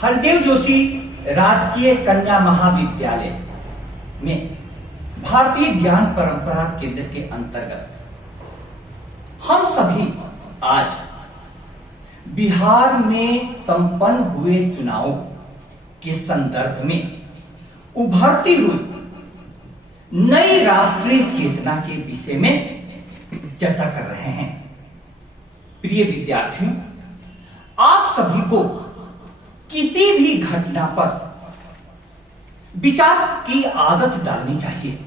हरदेव जोशी राजकीय कन्या महाविद्यालय में भारतीय ज्ञान परंपरा केंद्र के अंतर्गत हम सभी आज बिहार में संपन्न हुए चुनावों के संदर्भ में उभरती हुई नई राष्ट्रीय चेतना के विषय में चर्चा कर रहे हैं। प्रिय विद्यार्थियों, आप सभी को किसी भी घटना पर विचार की आदत डालनी चाहिए।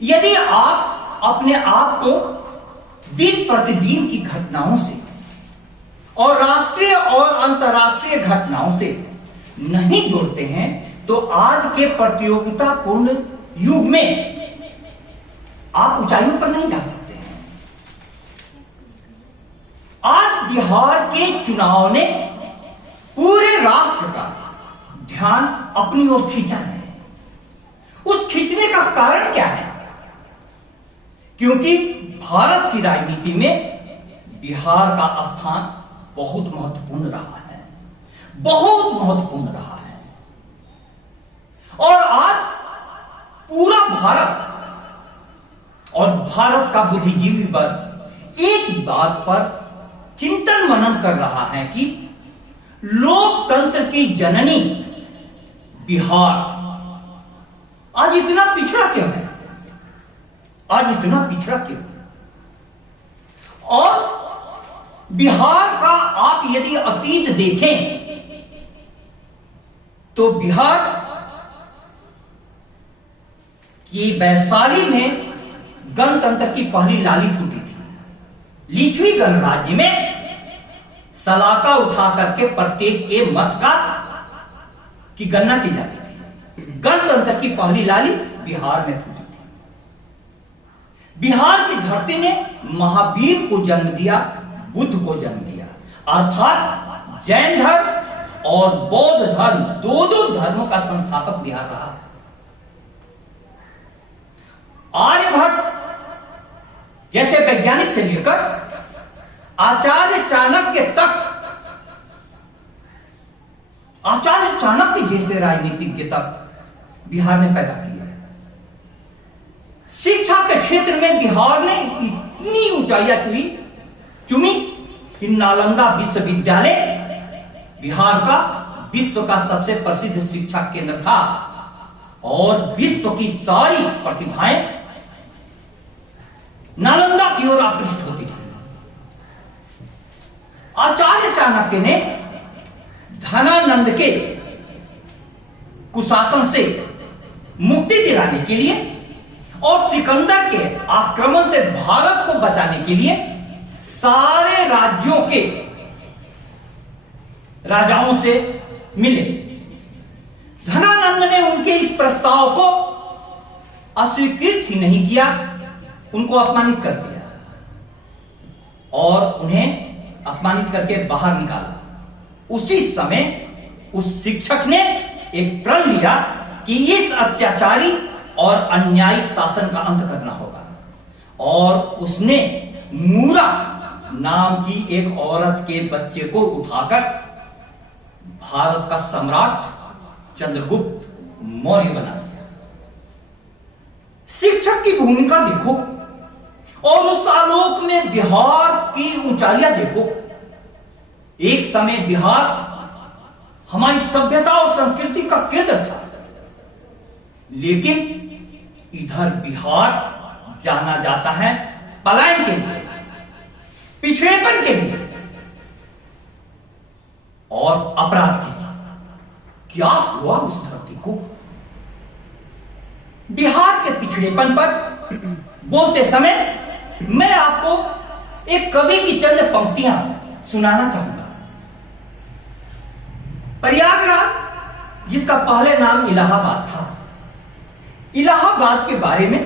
यदि आप अपने आप को दिन प्रतिदिन की घटनाओं से और राष्ट्रीय और अंतर्राष्ट्रीय घटनाओं से नहीं जोड़ते हैं तो आज के प्रतियोगितापूर्ण युग में आप ऊंचाइयों पर नहीं जा सकते हैं। आज बिहार के चुनाव ने पूरे राष्ट्र का ध्यान अपनी ओर खींचा है। उस खींचने का कारण क्या है? क्योंकि भारत की राजनीति में बिहार का स्थान बहुत महत्वपूर्ण रहा है, बहुत महत्वपूर्ण रहा है। और आज पूरा भारत और भारत का बुद्धिजीवी वर्ग एक बात पर चिंतन मनन कर रहा है कि लोकतंत्र की जननी बिहार आज इतना पिछड़ा क्यों है? आज इतना पिछड़ा क्यों? और बिहार का आप यदि अतीत देखें तो बिहार की वैशाली में गणतंत्र की पहली लाली फूटी थी। लिच्छवी गणराज्य में सलाका उठा करके प्रत्येक के मत की गणना की जाती थी। गणतंत्र की पहली लाली बिहार में फूटी थी। बिहार की धरती ने महावीर को जन्म दिया, बुद्ध को जन्म दिया, अर्थात जैन धर्म और बौद्ध धर्म दो धर्मों का संस्थापक बिहार रहा। आर्यभट्ट जैसे वैज्ञानिक से लेकर आचार्य चाणक्य तक, आचार्य चाणक्य जैसे राजनीतिज्ञ तक बिहार ने पैदा किया है। शिक्षा के क्षेत्र में बिहार ने इतनी ऊंचाइयां चुमी कि नालंदा विश्वविद्यालय बिहार का विश्व का सबसे प्रसिद्ध शिक्षा केंद्र था और विश्व की सारी प्रतिभाएं नालंदा की ओर आकृष्ट होती थी। आचार्य चाणक्य ने धनानंद के कुशासन से मुक्ति दिलाने के लिए और सिकंदर के आक्रमण से भारत को बचाने के लिए सारे राज्यों के राजाओं से मिले। धनानंद ने उनके इस प्रस्ताव को अस्वीकृत ही नहीं किया, उनको अपमानित कर दिया और उन्हें अपमानित करके बाहर निकाला। उसी समय उस शिक्षक ने एक प्रण लिया कि इस अत्याचारी और अन्यायी शासन का अंत करना होगा और उसने मूरा नाम की एक औरत के बच्चे को उठाकर भारत का सम्राट चंद्रगुप्त मौर्य बना दिया। शिक्षक की भूमिका देखो और उस आलोक में बिहार की ऊंचाइयां देखो। एक समय बिहार हमारी सभ्यता और संस्कृति का केंद्र था, लेकिन इधर बिहार जाना जाता है पलायन के लिए, पिछड़ेपन के लिए और अपराध के लिए। क्या हुआ उस धरती को? बिहार के पिछड़ेपन पर बोलते समय मैं आपको एक कवि की चंद पंक्तियां सुनाना चाहूंगा। प्रयागराज, जिसका पहले नाम इलाहाबाद था, इलाहाबाद के बारे में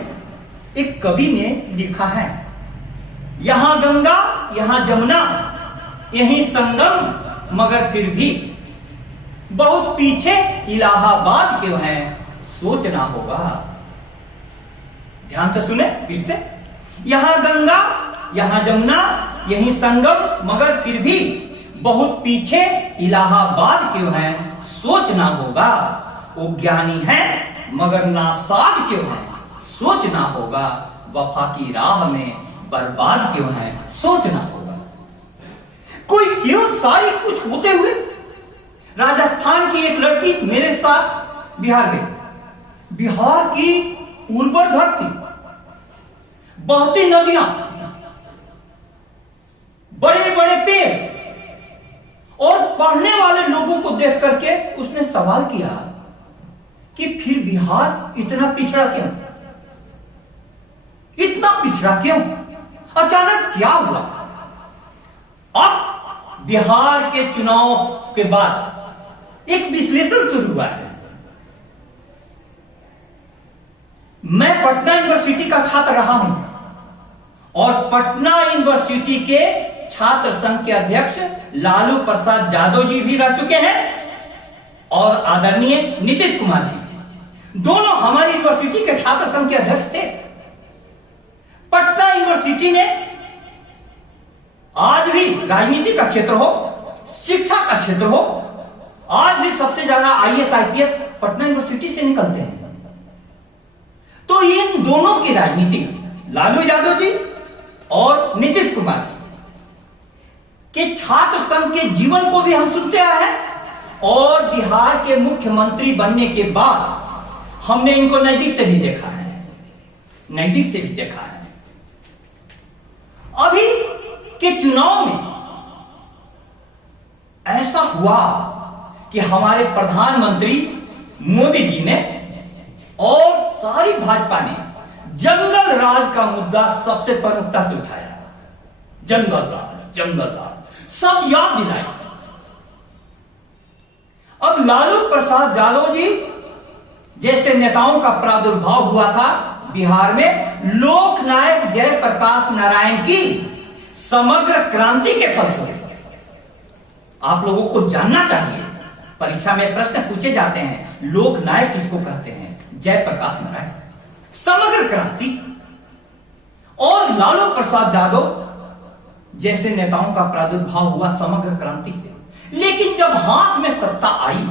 एक कवि ने लिखा है, यहां गंगा यहां जमुना यहीं संगम मगर फिर भी बहुत पीछे इलाहाबाद क्यों है सोचना होगा। ध्यान से सुने फिर से, यहां गंगा यहां जमुना यहीं संगम मगर फिर भी बहुत पीछे इलाहाबाद क्यों है, सोचना होगा। वो ज्ञानी है मगर नासाज क्यों है, सोचना होगा। वफा की राह में बर्बाद क्यों है, सोचना होगा। कोई क्यों सारी कुछ होते हुए राजस्थान की एक लड़की मेरे साथ बिहार गई। बिहार की उर्वर धरती, बहती नदियां, बड़े बड़े पेड़ और पढ़ने वाले लोगों को देख करके उसने सवाल किया कि फिर बिहार इतना पिछड़ा क्यों, इतना पिछड़ा क्यों, अचानक क्या हुआ। अब बिहार के चुनाव के बाद एक विश्लेषण शुरू हुआ है। मैं पटना यूनिवर्सिटी का छात्र रहा हूं और पटना यूनिवर्सिटी के छात्र संघ के अध्यक्ष लालू प्रसाद यादव जी भी रह चुके हैं और आदरणीय नीतीश कुमार जी, दोनों हमारी यूनिवर्सिटी के छात्र संघ के अध्यक्ष थे। पटना यूनिवर्सिटी ने आज भी राजनीति का क्षेत्र हो, शिक्षा का क्षेत्र हो, आज भी सबसे ज्यादा आईएएस आईपीएस पटना यूनिवर्सिटी से निकलते हैं। तो इन दोनों की राजनीति, लालू यादव जी और नीतीश कुमार जी के छात्र संघ के जीवन को भी हम सुनते आए हैं और बिहार के मुख्यमंत्री बनने के बाद हमने इनको नजदीक से भी देखा है, नजदीक से भी देखा है। अभी के चुनाव में ऐसा हुआ कि हमारे प्रधानमंत्री मोदी जी ने और सारी भाजपा ने जंगल राज का मुद्दा सबसे प्रमुखता से उठाया। जंगल राज, जंगल राज सब याद दिलाए। अब लालू प्रसाद यादव जी जैसे नेताओं का प्रादुर्भाव हुआ था बिहार में, लोकनायक जयप्रकाश नारायण की समग्र क्रांति के फलस्वरूप। आप लोगों को जानना चाहिए, परीक्षा में प्रश्न पूछे जाते हैं, लोकनायक किसको कहते हैं? जयप्रकाश नारायण। समग्र क्रांति और लालू प्रसाद यादव जैसे नेताओं का प्रादुर्भाव हुआ समग्र क्रांति से। लेकिन जब हाथ में सत्ता आई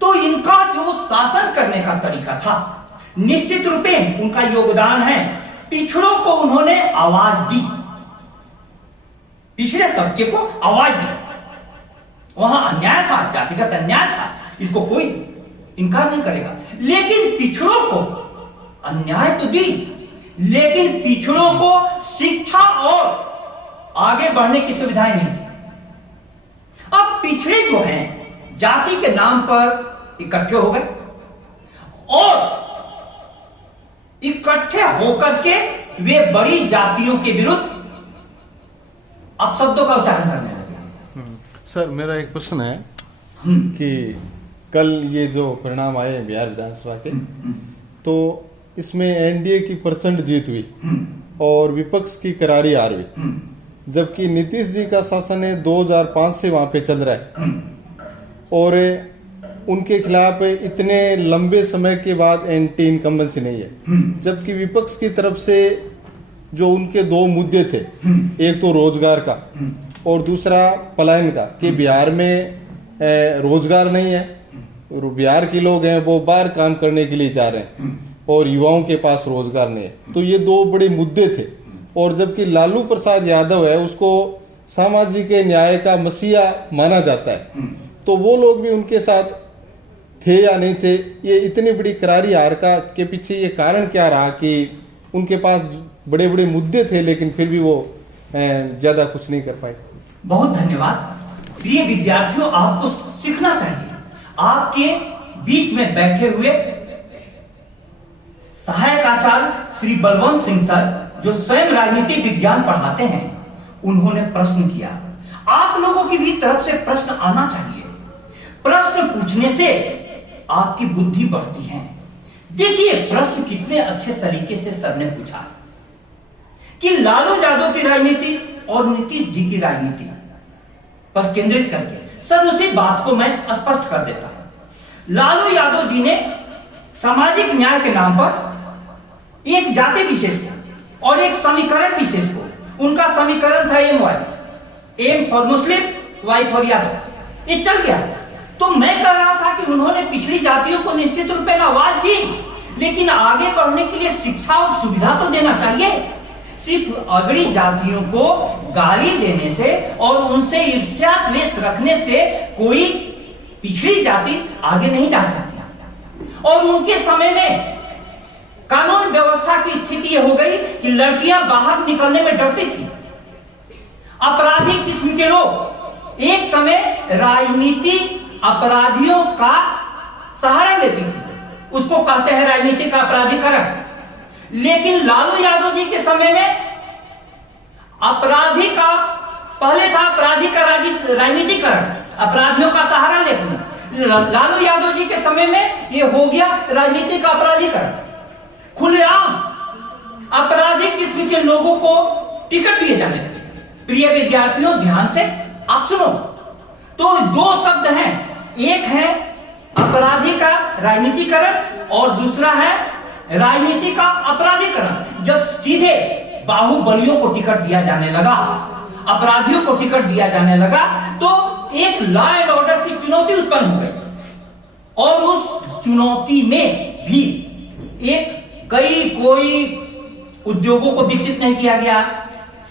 तो इनका जो शासन करने का तरीका था, निश्चित रूपे उनका योगदान है। पिछड़ों को उन्होंने आवाज दी, पिछड़े तबके को आवाज दी। वहां अन्याय था, जातिगत अन्याय था, इसको कोई इनकार नहीं करेगा। लेकिन पिछड़ों को अन्याय तो दी, लेकिन पिछड़ों को शिक्षा और आगे बढ़ने की सुविधाएं नहीं दी। अब पिछड़े जो हैं जाति के नाम पर इकट्ठे हो गए और इकट्ठे होकर के वे बड़ी जातियों के विरुद्ध अपशब्दों का उच्चारण करने लगे। सर, मेरा एक प्रश्न है कि कल ये जो परिणाम आए हैं बिहार विधानसभा के, तो इसमें एनडीए की प्रचंड जीत हुई और विपक्ष की करारी हार हुई, जबकि नीतीश जी का शासन है 2005 से वहां पे चल रहा है और उनके खिलाफ इतने लंबे समय के बाद एंटी इनकम्बेंसी नहीं है। जबकि विपक्ष की तरफ से जो उनके दो मुद्दे थे, एक तो रोजगार का और दूसरा पलायन का, कि बिहार में रोजगार नहीं है, बिहार के लोग हैं वो बाहर काम करने के लिए जा रहे हैं और युवाओं के पास रोजगार नहीं है। तो ये दो बड़े मुद्दे थे। और जबकि लालू प्रसाद यादव है, उसको सामाजिक न्याय का मसीहा माना जाता है, तो वो लोग भी उनके साथ थे या नहीं थे? ये इतनी बड़ी करारी हार का के पीछे ये कारण क्या रहा कि उनके पास बड़े बड़े मुद्दे थे लेकिन फिर भी वो ज्यादा कुछ नहीं कर पाए? बहुत धन्यवाद। प्रिय विद्यार्थियों, आपको सीखना चाहिए। आपके बीच में बैठे हुए सहायक आचार्य श्री बलवंत सिंह सर, जो स्वयं राजनीति विज्ञान पढ़ाते हैं, उन्होंने प्रश्न किया। आप लोगों की भी तरफ से प्रश्न आना चाहिए। प्रश्न पूछने से आपकी बुद्धि बढ़ती है। देखिए प्रश्न कितने अच्छे तरीके से सर ने पूछा कि लालू यादव की राजनीति और नीतीश जी की राजनीति पर केंद्रित करके सर उसी बात को मैं स्पष्ट कर देता हूं। लालू यादव जी ने सामाजिक न्याय के नाम पर एक जाति विशेष को और एक समीकरण विशेष को, उनका समीकरण था MY, M for Muslim, Y for Yadav, ये चल गया। तो मैं कह रहा था कि उन्होंने पिछड़ी जातियों को निश्चित रूप में आवाज दी, लेकिन आगे बढ़ने के लिए शिक्षा और सुविधा तो देना चाहिए। सिर्फ अगड़ी जातियों को गाली देने से और उनसे ईर्ष्या द्वेष रखने से कोई पिछड़ी जाति आगे नहीं जा सकती। और उनके समय में कानून व्यवस्था की स्थिति यह हो गई कि लड़कियां बाहर निकलने में डरती थी। अपराधी किस्म के लोग एक समय राजनीति अपराधियों का सहारा लेती थी, उसको कहते हैं राजनीतिक अपराधीकरण। लेकिन लालू यादव जी के समय में अपराधी का पहले था अपराधी का राजनीतिकरण, अपराधियों का सहारा लेना। लालू यादव जी के समय में यह हो गया राजनीतिक अपराधीकरण। खुलेआम अपराधी किस्म के लोगों को टिकट दिए जाने लगे। प्रिय विद्यार्थियों, ध्यान से आप सुनो। तो दो शब्द हैं, एक है अपराधी का राजनीतिकरण और दूसरा है राजनीति का अपराधीकरण। जब सीधे बाहुबलियों को टिकट दिया जाने लगा, अपराधियों को टिकट दिया जाने लगा, तो एक लॉ एंड ऑर्डर की चुनौती उत्पन्न हो गई। और उस चुनौती में भी कोई उद्योगों को विकसित नहीं किया गया,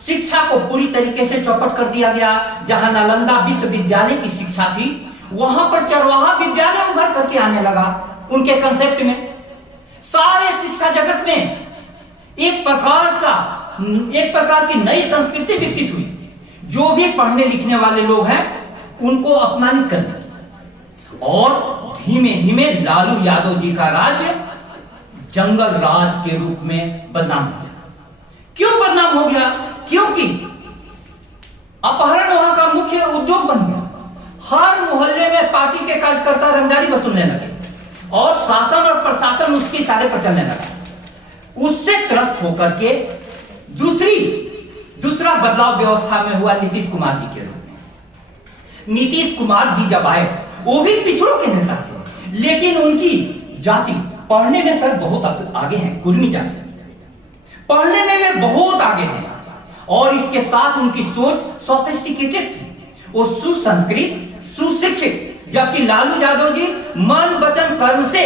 शिक्षा को पूरी तरीके से चौपट कर दिया गया। जहां नालंदा विश्वविद्यालय की शिक्षा थी, वहां पर चरवाहा विद्यालय उभर करके आने लगा। उनके कंसेप्ट में सारे शिक्षा जगत में एक प्रकार की नई संस्कृति विकसित हुई। जो भी पढ़ने लिखने वाले लोग हैं उनको अपमानित करने लगे। और धीमे धीमे लालू यादव जी का राज्य जंगल राज के रूप में बदनाम हो गया। क्यों बदनाम हो गया? क्योंकि अपहरण वहां का मुख्य उद्योग बन गया। हर मोहल्ले में पार्टी के कार्यकर्ता रंगदारी वसूलने लगे और शासन और प्रशासन उसके इशारे पर चलने लगा। उससे त्रस्त होकर के दूसरा बदलाव व्यवस्था में हुआ नीतीश कुमार जी के रूप में। नीतीश कुमार जी जब आए, वो भी पिछड़ों के नेता थे, लेकिन उनकी जाति पढ़ने में सर बहुत आगे हैं। कुर्मी जाति पढ़ने में वे बहुत आगे हैं और इसके साथ उनकी सोच सोफिस्टिकेटेड थी। वो सुसंस्कृत, सुशिक्षित। जबकि लालू यादव जी मन वचन कर्म से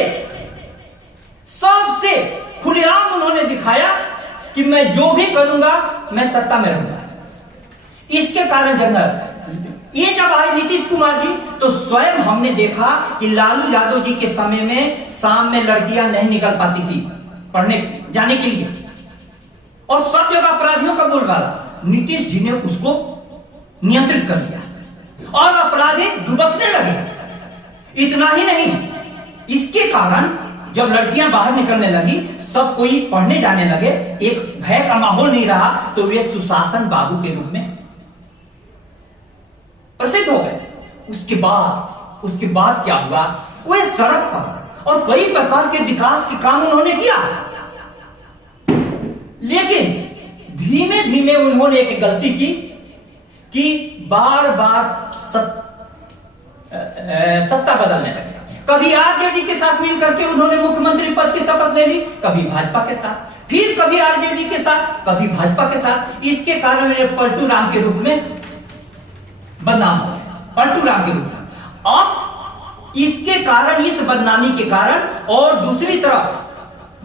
सबसे खुलेआम उन्होंने दिखाया कि मैं जो भी करूंगा मैं सत्ता में रहूंगा। इसके कारण ये जब आए नीतीश कुमार जी, तो स्वयं हमने देखा कि लालू यादव जी के समय में शाम में लड़कियां नहीं निकल पाती थी पढ़ने जाने के लिए, और सब जगह अपराधियों का बोलबाला। नीतीश जी ने उसको नियंत्रित कर लिया और अपराधी दुबकने लगे। इतना ही नहीं, इसके कारण जब लड़कियां बाहर निकलने लगी, सब कोई पढ़ने जाने लगे, एक भय का माहौल नहीं रहा, तो वे सुशासन बाबू के रूप में प्रसिद्ध हो गए। उसके बाद क्या हुआ? वे सड़क पर और कई प्रकार के विकास के काम उन्होंने किया। लेकिन धीमे धीमे उन्होंने एक गलती की कि बार बार सत्ता बदलने लगे। कभी आरजेडी के साथ मिलकर के उन्होंने मुख्यमंत्री पद की शपथ ले ली, कभी भाजपा के साथ, फिर कभी आरजेडी के साथ, कभी भाजपा के साथ। इसके कारण वे पलटू राम के रूप में बदनाम हो गए, पलटू राम के रूप में। अब इसके कारण, इस बदनामी के कारण, और दूसरी तरफ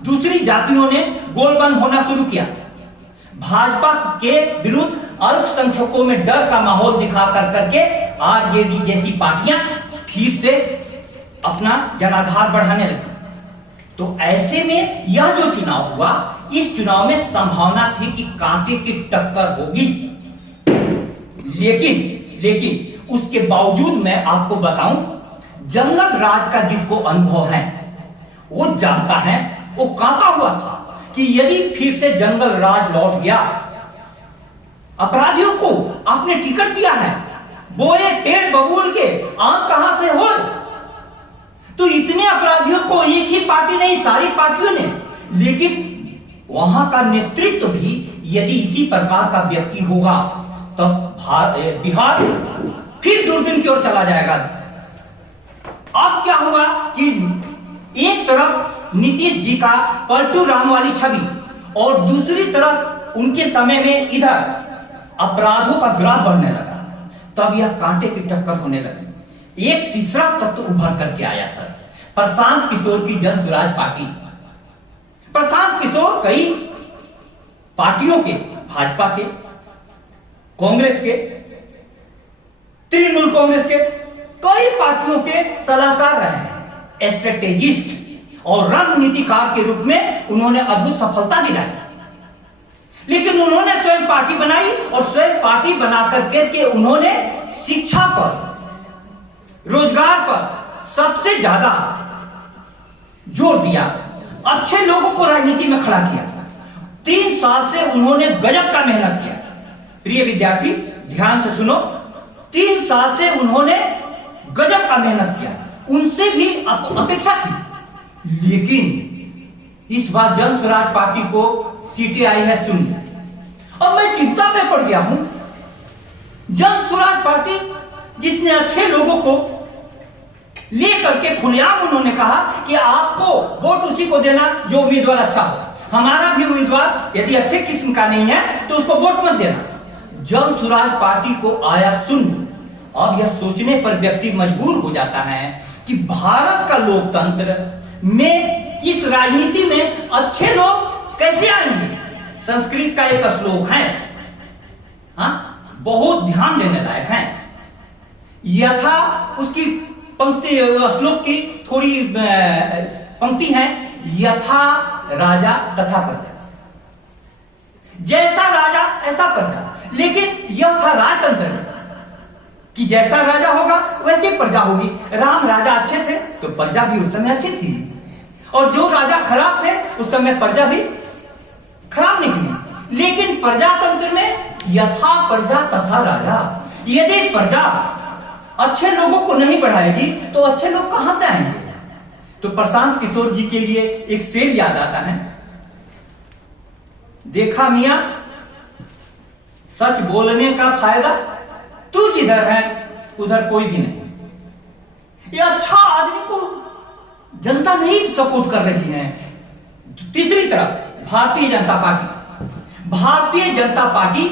दूसरी जातियों ने गोलबंद होना शुरू किया। भाजपा के विरुद्ध अल्पसंख्यकों में डर का माहौल दिखा करके आरजेडी जैसी पार्टियां फिर से अपना जनाधार बढ़ाने लगी। तो ऐसे में यह जो चुनाव हुआ, इस चुनाव में संभावना थी कि कांटे की टक्कर होगी। लेकिन उसके बावजूद मैं आपको बताऊं, जंगल राज का जिसको अनुभव है वो जानता है, वो कांपा हुआ था कि यदि फिर से जंगल राज लौट गया, अपराधियों को आपने टिकट दिया है, बोए पेड़ बबूल के आम कहां से हो, तो इतने अपराधियों को एक ही पार्टी नहीं, सारी पार्टियों ने, लेकिन वहां का नेतृत्व भी यदि इसी प्रकार का व्यक्ति होगा, तब बिहार फिर दूरबीन की ओर चला जाएगा। अब क्या हुआ कि एक तरफ नीतीश जी का पलटू राम वाली छवि और दूसरी तरफ उनके समय में इधर अपराधों का ग्राफ बढ़ने लगा। तब यह कांटे की टक्कर होने लगी। एक तीसरा तत्व उभर करके आया सर, प्रशांत किशोर की जन स्वराज पार्टी। प्रशांत किशोर कई पार्टियों के, भाजपा के, कांग्रेस के, तृणमूल कांग्रेस के, कई पार्टियों के सलाहकार रहे हैं, स्ट्रेटेजिस्ट और रणनीतिकार के रूप में उन्होंने अद्भुत सफलता दिलाई। लेकिन उन्होंने स्वयं पार्टी बनाई और स्वयं पार्टी बना करके उन्होंने शिक्षा पर, रोजगार पर सबसे ज्यादा जोर दिया, अच्छे लोगों को राजनीति में खड़ा किया। 3 साल से उन्होंने गजब का मेहनत किया। प्रिय विद्यार्थी ध्यान से सुनो, 3 साल से उन्होंने गजब का मेहनत किया, उनसे भी अपेक्षा थी। लेकिन इस बार जन स्वराज पार्टी को सीटें आई है 0। अब मैं चिंता में पड़ गया हूं। जन स्वराज पार्टी जिसने अच्छे लोगों को लेकर के खुलेआम उन्होंने कहा कि आपको वोट उसी को देना जो उम्मीदवार अच्छा हो, हमारा भी उम्मीदवार यदि अच्छे किस्म का नहीं है तो उसको वोट मत देना। जन स्वराज पार्टी को आया 0। अब यह सोचने पर व्यक्ति मजबूर हो जाता है कि भारत का लोकतंत्र में, इस राजनीति में अच्छे लोग कैसे आएंगे। संस्कृत का एक श्लोक है, बहुत ध्यान देने लायक है। यथा, उसकी पंक्ति, श्लोक की थोड़ी पंक्ति है, यथा राजा तथा प्रजा, जैसा राजा ऐसा प्रजा। लेकिन यह था राजतंत्र में कि जैसा राजा होगा वैसे प्रजा होगी। राम राजा अच्छे थे तो प्रजा भी उस समय अच्छी थी, और जो राजा खराब थे उस समय प्रजा भी खराब निकली। लेकिन प्रजातंत्र में यथा प्रजा तथा राजा। यदि प्रजा अच्छे लोगों को नहीं बढ़ाएगी तो अच्छे लोग कहां से आएंगे। तो प्रशांत किशोर जी के लिए एक शेर याद आता है, देखा मियां सच बोलने का फायदा, तू जिधर है उधर कोई भी नहीं। ये अच्छा आदमी को जनता नहीं सपोर्ट कर रही है। तीसरी तरफ भारतीय जनता पार्टी। भारतीय जनता पार्टी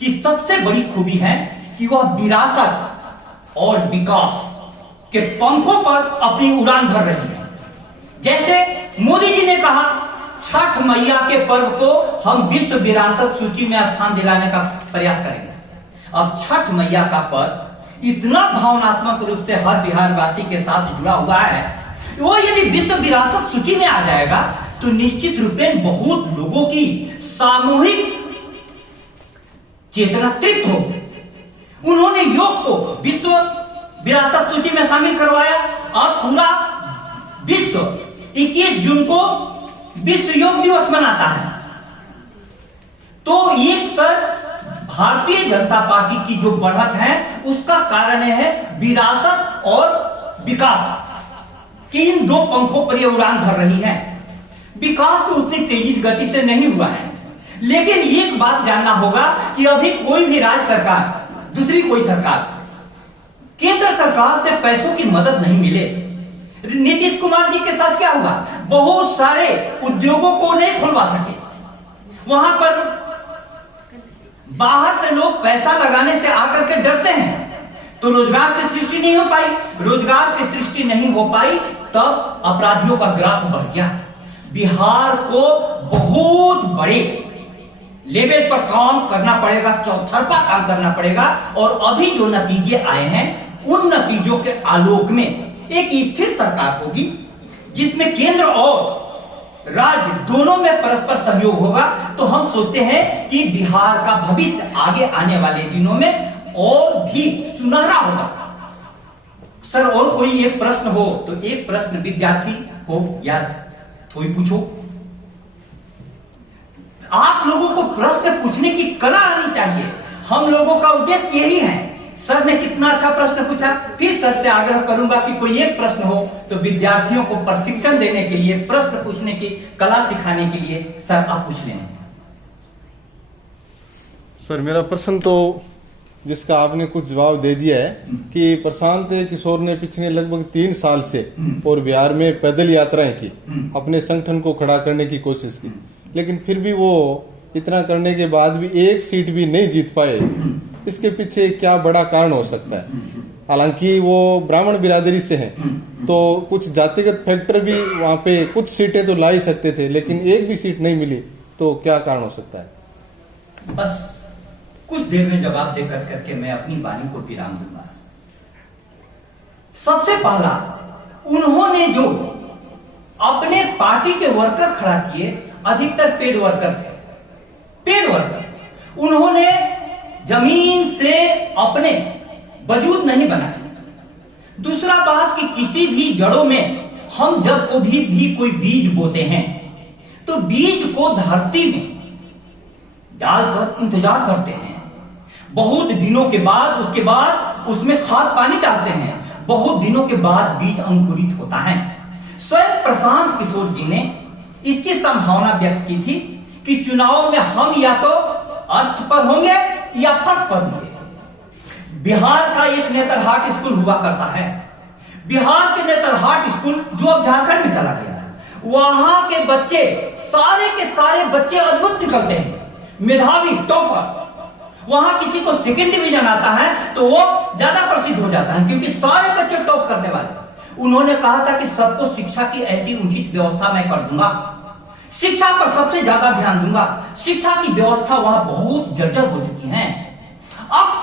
की सबसे बड़ी खूबी है कि वह विरासत और विकास के पंखों पर अपनी उड़ान भर रही है। जैसे मोदी जी ने कहा, छठ मैया के पर्व को हम विश्व विरासत सूची में स्थान दिलाने का प्रयास करेंगे। अब छठ मैया का पर्व इतना भावनात्मक रूप से हर बिहारवासी के साथ जुड़ा हुआ है, वो यदि विश्व विरासत सूची में आ जाएगा तो निश्चित रूप में बहुत लोगों की सामूहिक चेतना तृप्त होगी। उन्होंने योग को विश्व विरासत सूची में शामिल करवाया। अब पूरा विश्व 21 जून को विश्व योग दिवस मनाता है। तो एक सर भारतीय जनता पार्टी की जो बढ़त है उसका कारण है विरासत और विकास कि इन दो पंखों पर ये उड़ान भर रही है। विकास तो उतनी तेजी गति से नहीं हुआ है, लेकिन एक बात जानना होगा कि अभी कोई भी राज्य सरकार, दूसरी कोई सरकार, केंद्र सरकार से पैसों की मदद नहीं मिले। नीतीश कुमार जी के साथ क्या हुआ, बहुत सारे उद्योगों को नहीं खुलवा सके। वहां पर बाहर से लोग पैसा लगाने से आकर के डरते हैं, तो रोजगार की सृष्टि नहीं हो पाई। रोजगार की सृष्टि नहीं हो पाई तब अपराधियों का ग्राफ बढ़ गया। बिहार को बहुत बड़े लेवल पर काम करना पड़ेगा, चौतरफा काम करना पड़ेगा। और अभी जो नतीजे आए हैं उन नतीजों के आलोक में एक स्थिर सरकार होगी जिसमें केंद्र और राज्य दोनों में परस्पर सहयोग होगा। तो हम सोचते हैं कि बिहार का भविष्य आगे आने वाले दिनों में और भी सुनहरा होगा। सर और कोई एक प्रश्न हो तो एक प्रश्न विद्यार्थी हो या कोई पूछो। आप लोगों को प्रश्न पूछने की कला आनी चाहिए। हम लोगों का उद्देश्य यही है। सर ने कितना अच्छा प्रश्न पूछा, फिर सर से आग्रह करूंगा कि कोई एक प्रश्न हो तो विद्यार्थियों को प्रशिक्षण देने के लिए, प्रश्न पूछने की कला सिखाने के लिए सर आप पूछ लें। सर मेरा प्रश्न तो जिसका आपने कुछ जवाब दे दिया है कि प्रशांत किशोर ने पिछले लगभग 3 साल से और बिहार में पैदल यात्राएं की, अपने संगठन को खड़ा करने की कोशिश की, लेकिन फिर भी वो इतना करने के बाद भी एक सीट भी नहीं जीत पाए। इसके पीछे क्या बड़ा कारण हो सकता है? हालांकि वो ब्राह्मण बिरादरी से हैं, तो कुछ जातिगत फैक्टर भी वहां पे, कुछ सीटें तो ला ही सकते थे, लेकिन एक भी सीट नहीं मिली, तो क्या कारण हो सकता है? बस कुछ देर में जवाब देकर करके मैं अपनी वाणी को विराम दूंगा। सबसे पहला, उन्होंने जो अपने पार्टी के वर्कर खड़ा किए, अधिकतर पेड वर्कर थे, पेड वर्कर। उन्होंने जमीन से अपने वजूद नहीं बनाए। दूसरा बात कि किसी भी जड़ों में हम जब कभी भी कोई बीज बोते हैं तो बीज को धरती में डालकर इंतजार करते हैं। बहुत दिनों के बाद उसके बाद उसमें खाद पानी डालते हैं। बहुत दिनों के बाद बीज अंकुरित होता है। स्वयं प्रशांत किशोर जी ने इसकी संभावना व्यक्त की थी कि चुनाव में हम या तो अर्श पर होंगे या फर्श पर होंगे। बिहार का एक नेतरहाट स्कूल हुआ करता है। बिहार के नेतरहाट स्कूल जो अब झारखंड में चला गया है, वहां के बच्चे, सारे के सारे बच्चे अद्भुत निकलते हैं, मेधावी, टॉपर। वहां किसी को सेकंड डिवीजन आता है तो वो ज्यादा प्रसिद्ध हो जाता है, क्योंकि सारे बच्चे टॉप करने वाले। उन्होंने कहा था कि सबको शिक्षा की ऐसी उचित व्यवस्था मैं कर दूंगा, शिक्षा पर सबसे ज्यादा ध्यान दूंगा। शिक्षा की व्यवस्था वहां बहुत जर्जर हो चुकी है। अब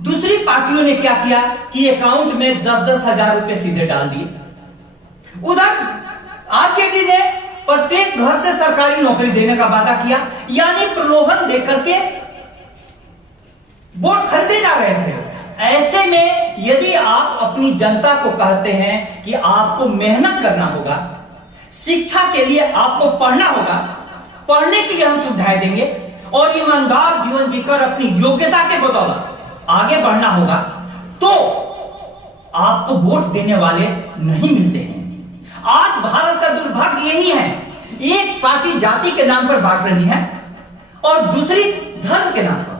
दूसरी पार्टियों ने क्या किया कि अकाउंट में 10-10 हजार रुपए सीधे डाल दिए। उधर आरजेडी ने प्रत्येक घर से सरकारी नौकरी देने का वादा किया, यानी प्रलोभन देकर के वोट खरीदे जा रहे थे। ऐसे में यदि आप अपनी जनता को कहते हैं कि आपको मेहनत करना होगा, शिक्षा के लिए आपको पढ़ना होगा, पढ़ने के लिए हम सुविधाएं देंगे और ईमानदार जीवन जीकर अपनी योग्यता के बदौलत आगे बढ़ना होगा, तो आपको वोट देने वाले नहीं मिलते हैं। आज भारत का दुर्भाग्य यही है, एक पार्टी जाति के नाम पर बांट रही है और दूसरी धर्म के नाम पर।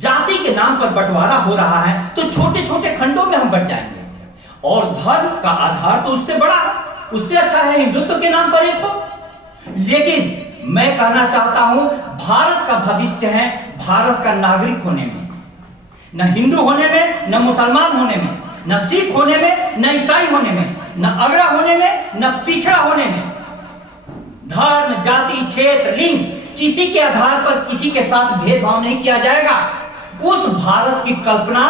जाति के नाम पर बंटवारा हो रहा है तो छोटे छोटे खंडों में हम बंट जाएंगे, और धर्म का आधार तो उससे बड़ा, उससे अच्छा है हिंदुत्व के नाम पर एक हो। लेकिन मैं कहना चाहता हूं, भारत का भविष्य है भारत का नागरिक होने में, न हिंदू होने में, न मुसलमान होने में, न सिख होने में, न ईसाई होने में, न अगड़ा होने में, न पिछड़ा होने में। धर्म, जाति, क्षेत्र, लिंग, किसी के आधार पर किसी के साथ भेदभाव नहीं किया जाएगा। उस भारत की कल्पना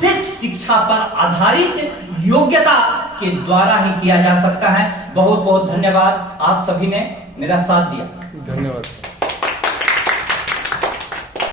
सिर्फ शिक्षा पर आधारित योग्यता के द्वारा ही किया जा सकता है। बहुत बहुत धन्यवाद, आप सभी ने मेरा साथ दिया। धन्यवाद।